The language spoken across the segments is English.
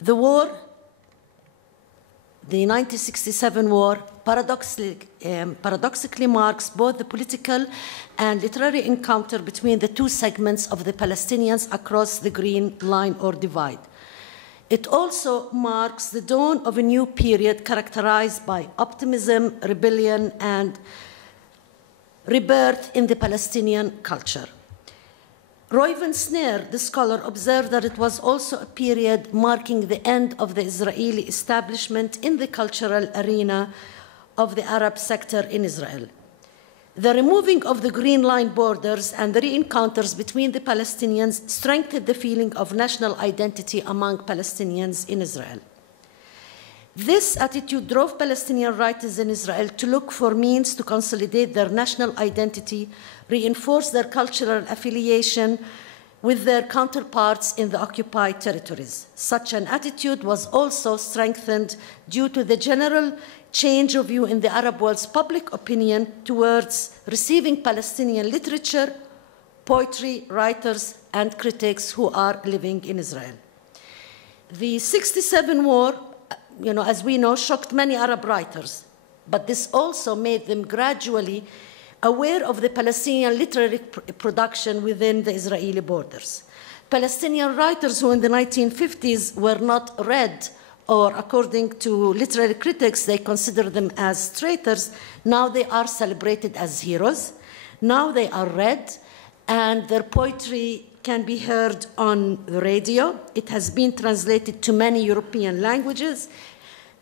The war, the 1967 war, paradoxically marks both the political and literary encounter between the two segments of the Palestinians across the Green Line or Divide. It also marks the dawn of a new period characterized by optimism, rebellion, and rebirth in the Palestinian culture. Reuven Sneer, the scholar, observed that it was also a period marking the end of the Israeli establishment in the cultural arena of the Arab sector in Israel. The removing of the Green Line borders and the re-encounters between the Palestinians strengthened the feeling of national identity among Palestinians in Israel. This attitude drove Palestinian writers in Israel to look for means to consolidate their national identity, reinforce their cultural affiliation with their counterparts in the occupied territories. Such an attitude was also strengthened due to the general change of view in the Arab world's public opinion towards receiving Palestinian literature, poetry, writers, and critics who are living in Israel. The 1967 war, as we know, shocked many Arab writers, but this also made them gradually aware of the Palestinian literary production within the Israeli borders. Palestinian writers who in the 1950s were not read, or according to literary critics, they considered them as traitors, now they are celebrated as heroes. Now they are read, and their poetry can be heard on the radio. It has been translated to many European languages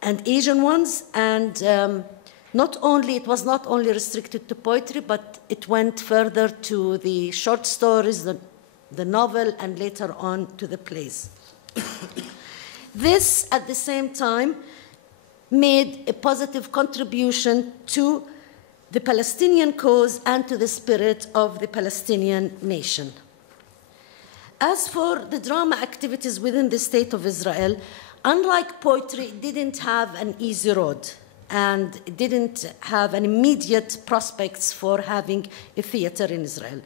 and Asian ones, and it was not only restricted to poetry, but it went further to the short stories, the novel, and later on to the plays. This, at the same time, made a positive contribution to the Palestinian cause and to the spirit of the Palestinian nation. As for the drama activities within the State of Israel, unlike poetry, it didn't have an easy road, and it didn't have an immediate prospects for having a theater in Israel.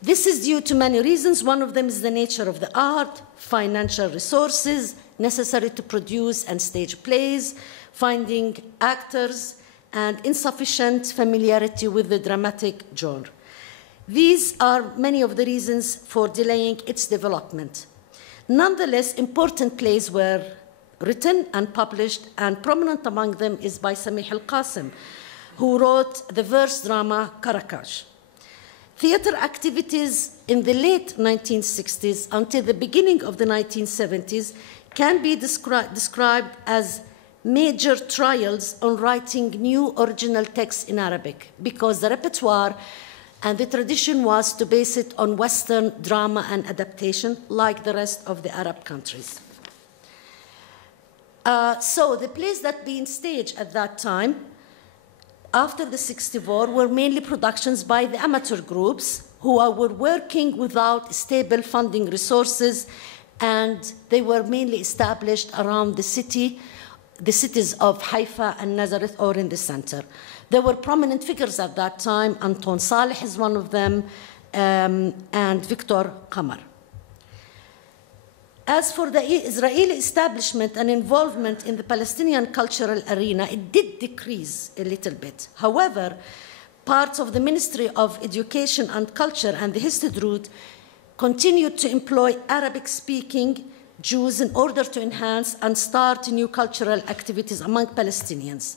This is due to many reasons. One of them is the nature of the art, financial resources necessary to produce and stage plays, finding actors, and insufficient familiarity with the dramatic genre. These are many of the reasons for delaying its development. Nonetheless, important plays were written and published, and prominent among them is by Samih al-Qasim, who wrote the verse drama Karakash. Theater activities in the late 1960s until the beginning of the 1970s can be described as major trials on writing new original texts in Arabic, because the repertoire and the tradition was to base it on Western drama and adaptation, like the rest of the Arab countries. So the plays that being staged at that time, after the 1964, were mainly productions by the amateur groups who were working without stable funding resources, and they were mainly established around the cities of Haifa and Nazareth, or in the center. There were prominent figures at that time. Anton Saleh is one of them, and Victor Qamar. As for the Israeli establishment and involvement in the Palestinian cultural arena, it did decrease a little bit. However, parts of the Ministry of Education and Culture and the Histadrut continued to employ Arabic-speaking Jews in order to enhance and start new cultural activities among Palestinians.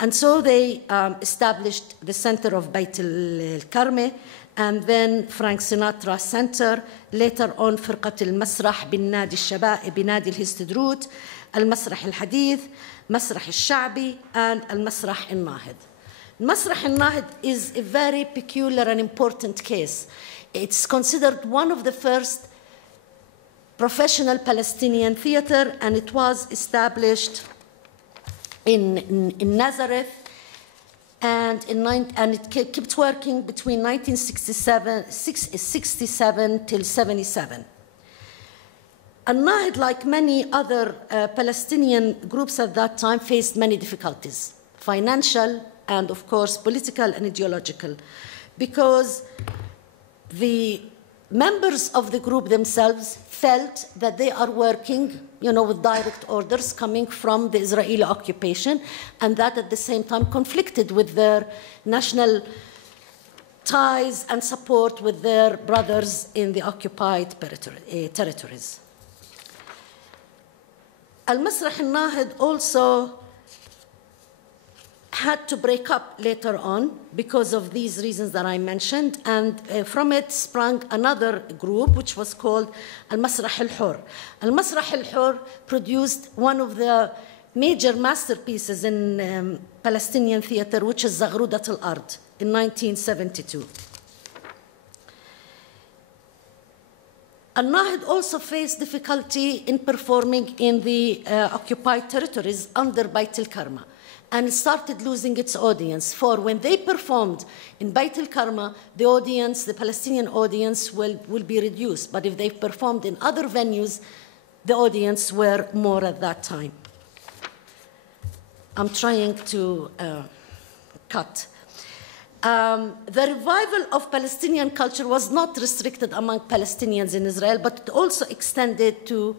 And so they established the Center of Beit al-Karmeh, and then Frank Sinatra Center, later on فرقة المسرح بالنادي الشباب بنادي الهستدروت, المسرح الحديث, مسرح الشعبي, and المسرح الناهض. المسرح الناهض is a very peculiar and important case. It's considered one of the first professional Palestinian theater, and it was established in Nazareth, and it kept working between 1967 till 77. Al-Nahid, like many other Palestinian groups at that time, faced many difficulties, financial and, of course, political and ideological, because the members of the group themselves felt that they are working, with direct orders coming from the Israeli occupation, and that at the same time conflicted with their national ties and support with their brothers in the occupied territories. المسرح الناهض also had to break up later on because of these reasons that I mentioned, and from it sprang another group which was called المسرح الحر. المسرح الحر produced one of the major masterpieces in Palestinian theater, which is زغرودة الأرض in 1972. Al-Nahid also faced difficulty in performing in the occupied territories under Bayt al-Karma, and it started losing its audience. For when they performed in Bayt al-Karma, the audience, the Palestinian audience, will be reduced. But if they performed in other venues, the audience were more at that time. I'm trying to cut. The revival of Palestinian culture was not restricted among Palestinians in Israel, but it also extended to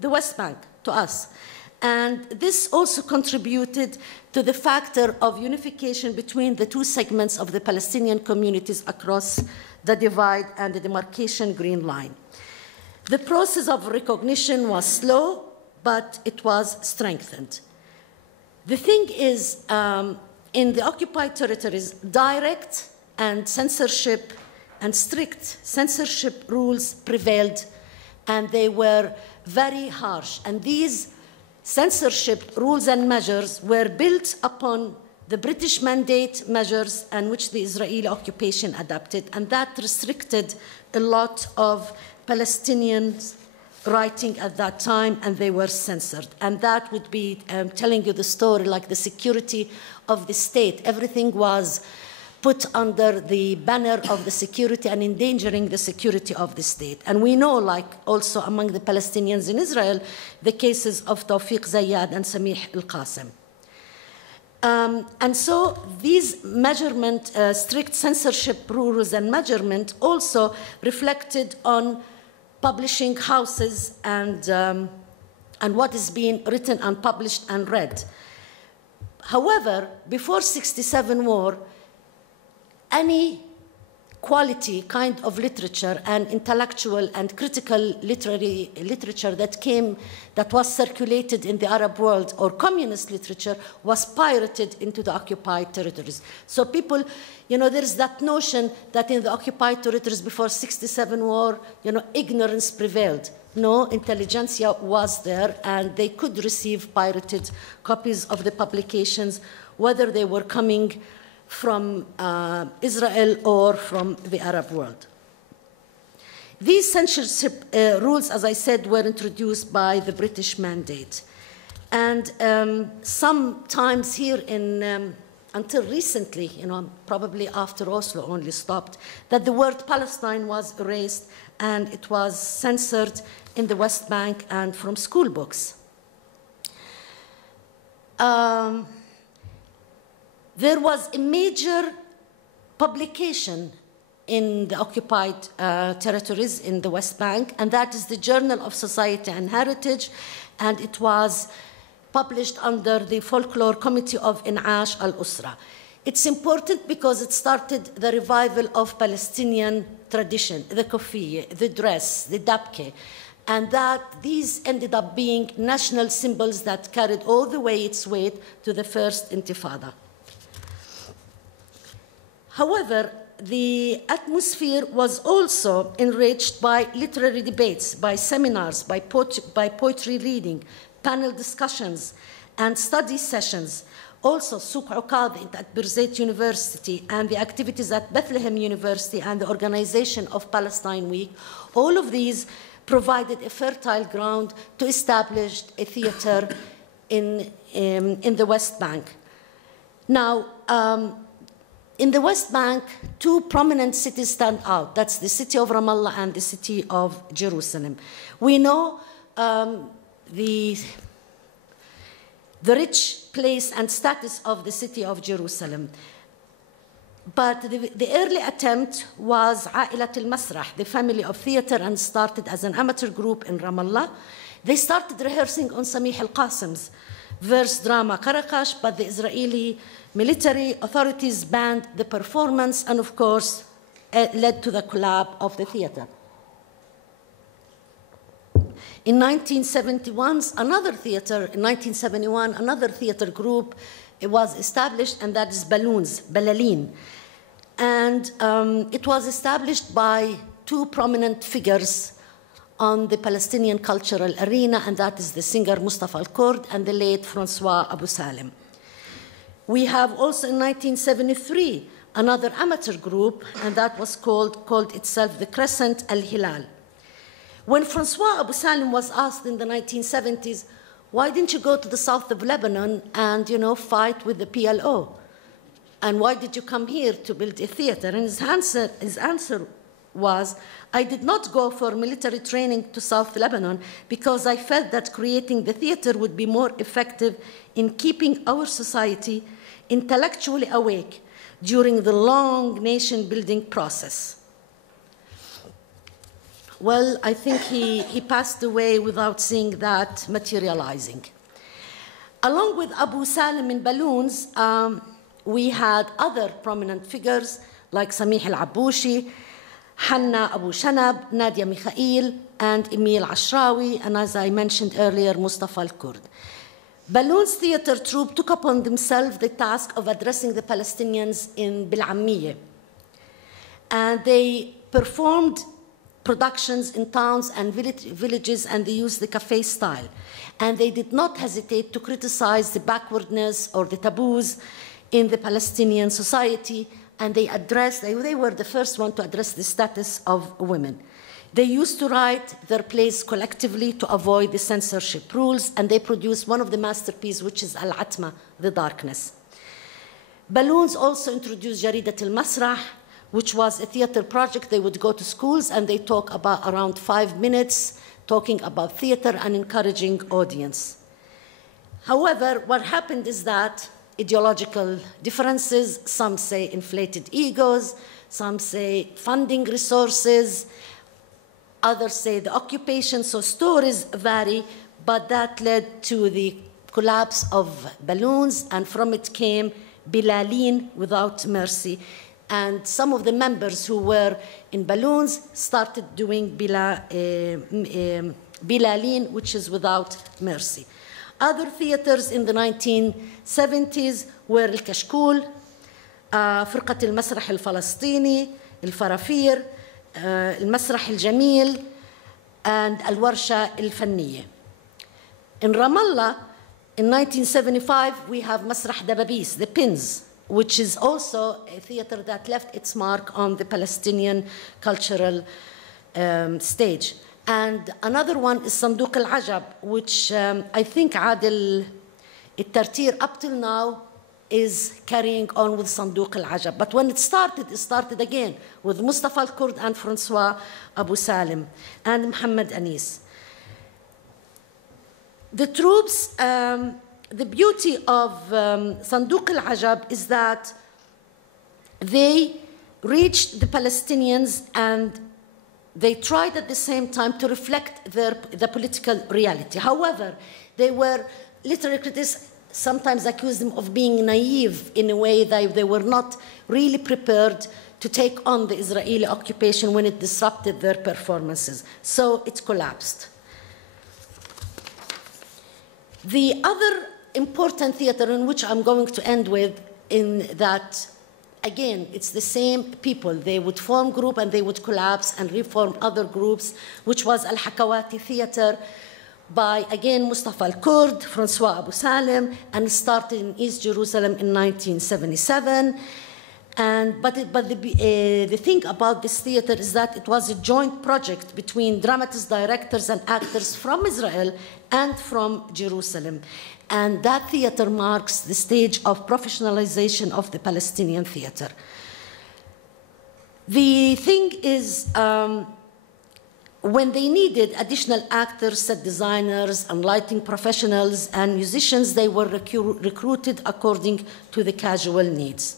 the West Bank, to us. And this also contributed to the factor of unification between the two segments of the Palestinian communities across the divide and the demarcation green line. The process of recognition was slow, but it was strengthened. The thing is, in the occupied territories, direct and censorship and strict censorship rules prevailed, and they were very harsh. And these censorship rules and measures were built upon the British mandate measures and which the Israeli occupation adopted, and that restricted a lot of Palestinians writing at that time, and they were censored. And that would be telling you the story, like the security of the state. Everything was put under the banner of the security and endangering the security of the state. And we know, like also among the Palestinians in Israel, the cases of Tawfiq Zayyad and Samih al-Qasim. And so these strict censorship rules and measurement also reflected on publishing houses and what is being written and published and read. However, before 1967 war, any quality kind of literature and intellectual and critical literature that was circulated in the Arab world, or communist literature, was pirated into the occupied territories. So people, there's that notion that in the occupied territories before 1967 war, ignorance prevailed. No, intelligentsia was there, and they could receive pirated copies of the publications, whether they were coming from Israel or from the Arab world. These censorship rules, as I said, were introduced by the British mandate. And sometimes here until recently, probably after Oslo only stopped, that the word Palestine was erased and it was censored in the West Bank and from school books. There was a major publication in the occupied territories in the West Bank, and that is the Journal of Society and Heritage, and it was published under the Folklore Committee of In'ash al-Usra. It's important because it started the revival of Palestinian tradition, the kofiyeh, the dress, the dabke, and that these ended up being national symbols that carried all the way its weight to the first Intifada. However, the atmosphere was also enriched by literary debates, by seminars, by poetry reading, panel discussions, and study sessions. Also, Souk Uqad at Birzeit University and the activities at Bethlehem University and the organization of Palestine Week, all of these provided a fertile ground to establish a theater in the West Bank. Now, in the West Bank, two prominent cities stand out. That's the city of Ramallah and the city of Jerusalem. We know the rich place and status of the city of Jerusalem. But the early attempt was عائلة المسرح, the family of theater, and started as an amateur group in Ramallah. They started rehearsing on Samih al-Qasim's verse drama Karakash, but the Israeli military authorities banned the performance and, of course, led to the collapse of the theater. In 1971, another theater group was established, and that is Balloons, Balalin. And it was established by two prominent figures on the Palestinian cultural arena, and that is the singer Mustafa al-Kurd and the late Francois Abu Salim. We have also in 1973 another amateur group, and that was called itself the Crescent al-Hilal. When Francois Abu Salim was asked in the 1970s, why didn't you go to the south of Lebanon and, fight with the PLO? And why did you come here to build a theater? And his answer was, I did not go for military training to South Lebanon because I felt that creating the theater would be more effective in keeping our society intellectually awake during the long nation-building process. Well, I think he passed away without seeing that materializing. Along with Abu Salim in Balloons, we had other prominent figures like Samih al-Abushi, Hanna Abu Shanab, Nadia Mikhail, and Emil Ashrawi, and as I mentioned earlier, Mustafa al-Kurd. Balloons theater troupe took upon themselves the task of addressing the Palestinians in Bil'ammiyah. And they performed productions in towns and villages, and they used the cafe style. And they did not hesitate to criticize the backwardness or the taboos in the Palestinian society, and they were the first one to address the status of women. They used to write their plays collectively to avoid the censorship rules, and they produced one of the masterpieces, which is Al-Atma, the darkness. Balloons also introduced Jaridat al-Masrah, which was a theater project. They would go to schools and they talk about around 5 minutes, talking about theater and encouraging audience. However, what happened is that ideological differences, some say inflated egos, some say funding resources, others say the occupation, so stories vary, but that led to the collapse of Balloons, and from it came Bilalin, without mercy. And some of the members who were in Balloons started doing Bilalin, which is without mercy. Other theaters in the 1970s were الكشكول, فرقة المسرح الفلسطيني, الفرافير, المسرح الجميل, and الورشة الفنية. In Ramallah, in 1975, we have مسرح دبابيس, the Pins, which is also a theater that left its mark on the Palestinian cultural stage. And another one is صندوق العجب, which I think Adil الترتير up till now is carrying on with صندوق العجب. But when it started again with Mustafa al-Kurd and Francois Abu Salim and Muhammad Anis. The troops, the beauty of صندوق العجب is that they reached the Palestinians and they tried at the same time to reflect the political reality. However, they were, literary critics sometimes accused them of being naive in a way that they were not really prepared to take on the Israeli occupation when it disrupted their performances. So it collapsed. The other important theater in which I'm going to end with, in that, again, it's the same people. They would form group and they would collapse and reform other groups, which was Al-Hakawati Theater by, again, Mustafa al-Kurd, Francois Abu Salim, and started in East Jerusalem in 1977. But the thing about this theater is that it was a joint project between dramatist directors and actors from Israel and from Jerusalem. And that theater marks the stage of professionalization of the Palestinian theater. The thing is, when they needed additional actors, set designers, and lighting professionals and musicians, they were recruited according to the casual needs.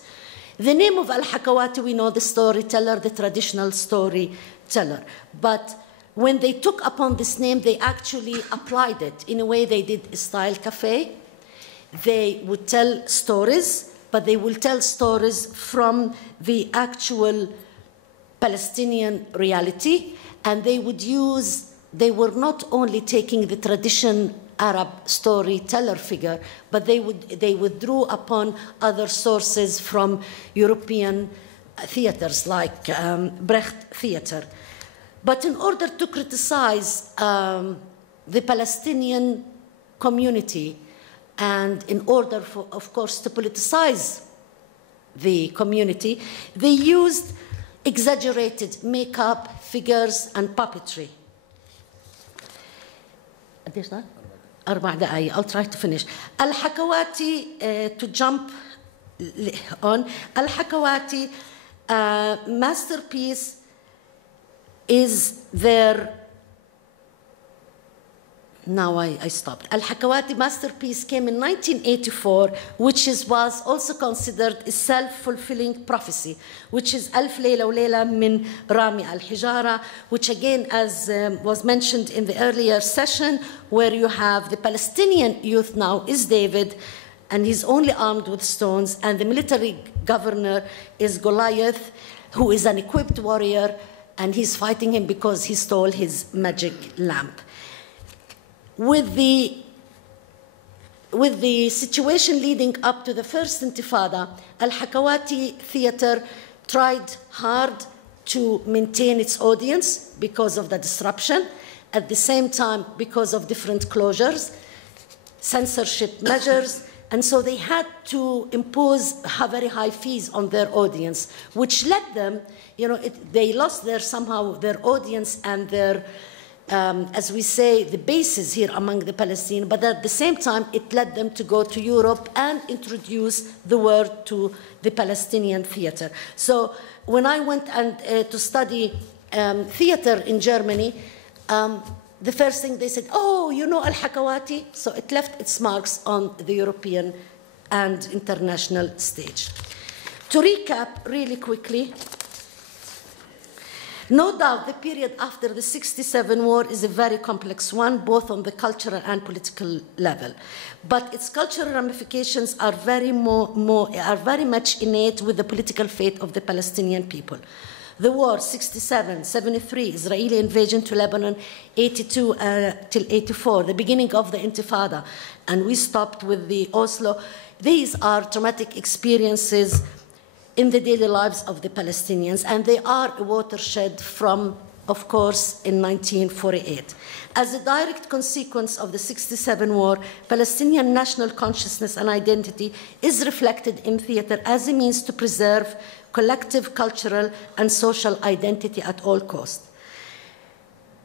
The name of Al-Hakawati, we know the storyteller, the traditional storyteller. But when they took upon this name, they actually applied it in a way they did Style Cafe. They would tell stories, but they will tell stories from the actual Palestinian reality, and they would use, they were not only taking the tradition Arab storyteller figure, but they withdrew upon other sources from European theaters like Brecht theater. But in order to criticize the Palestinian community, and in order, for, of course, to politicize the community, they used exaggerated makeup, figures, and puppetry. I'll try to finish. Al-Hakawati, to jump on, Al-Hakawati masterpiece is their, now I stopped. Al-Hakawati masterpiece came in 1984, which was also considered a self-fulfilling prophecy, which is Alf Layla wa Layla min Rami al-Hijara, which again, as was mentioned in the earlier session, where you have the Palestinian youth now is David, and he's only armed with stones, and the military governor is Goliath, who is an equipped warrior, and he's fighting him because he stole his magic lamp. With the situation leading up to the first Intifada, Al-Hakawati theater tried hard to maintain its audience because of the disruption, at the same time because of different closures, censorship measures, and so they had to impose very high fees on their audience, which led them, they lost somehow their audience and their, as we say, the bases here among the Palestinians, but at the same time, it led them to go to Europe and introduce the word to the Palestinian theater. So when I went to study theater in Germany, the first thing they said, oh, you know Al-Hakawati? So it left its marks on the European and international stage. To recap really quickly, no doubt the period after the '67 war is a very complex one, both on the cultural and political level. But its cultural ramifications are very much innate with the political fate of the Palestinian people. The war, 67, 73, Israeli invasion to Lebanon, 82 till 84, the beginning of the Intifada, and we stopped with the Oslo. These are traumatic experiences in the daily lives of the Palestinians, and they are a watershed from, of course, in 1948. As a direct consequence of the '67 war, Palestinian national consciousness and identity is reflected in theater as a means to preserve collective cultural and social identity at all costs.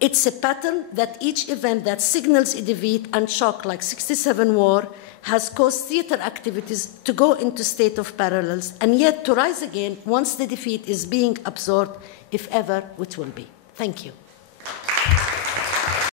It's a pattern that each event that signals a defeat and shock like '67 war has caused theater activities to go into state of parallels and yet to rise again once the defeat is being absorbed, if ever it will be. Thank you.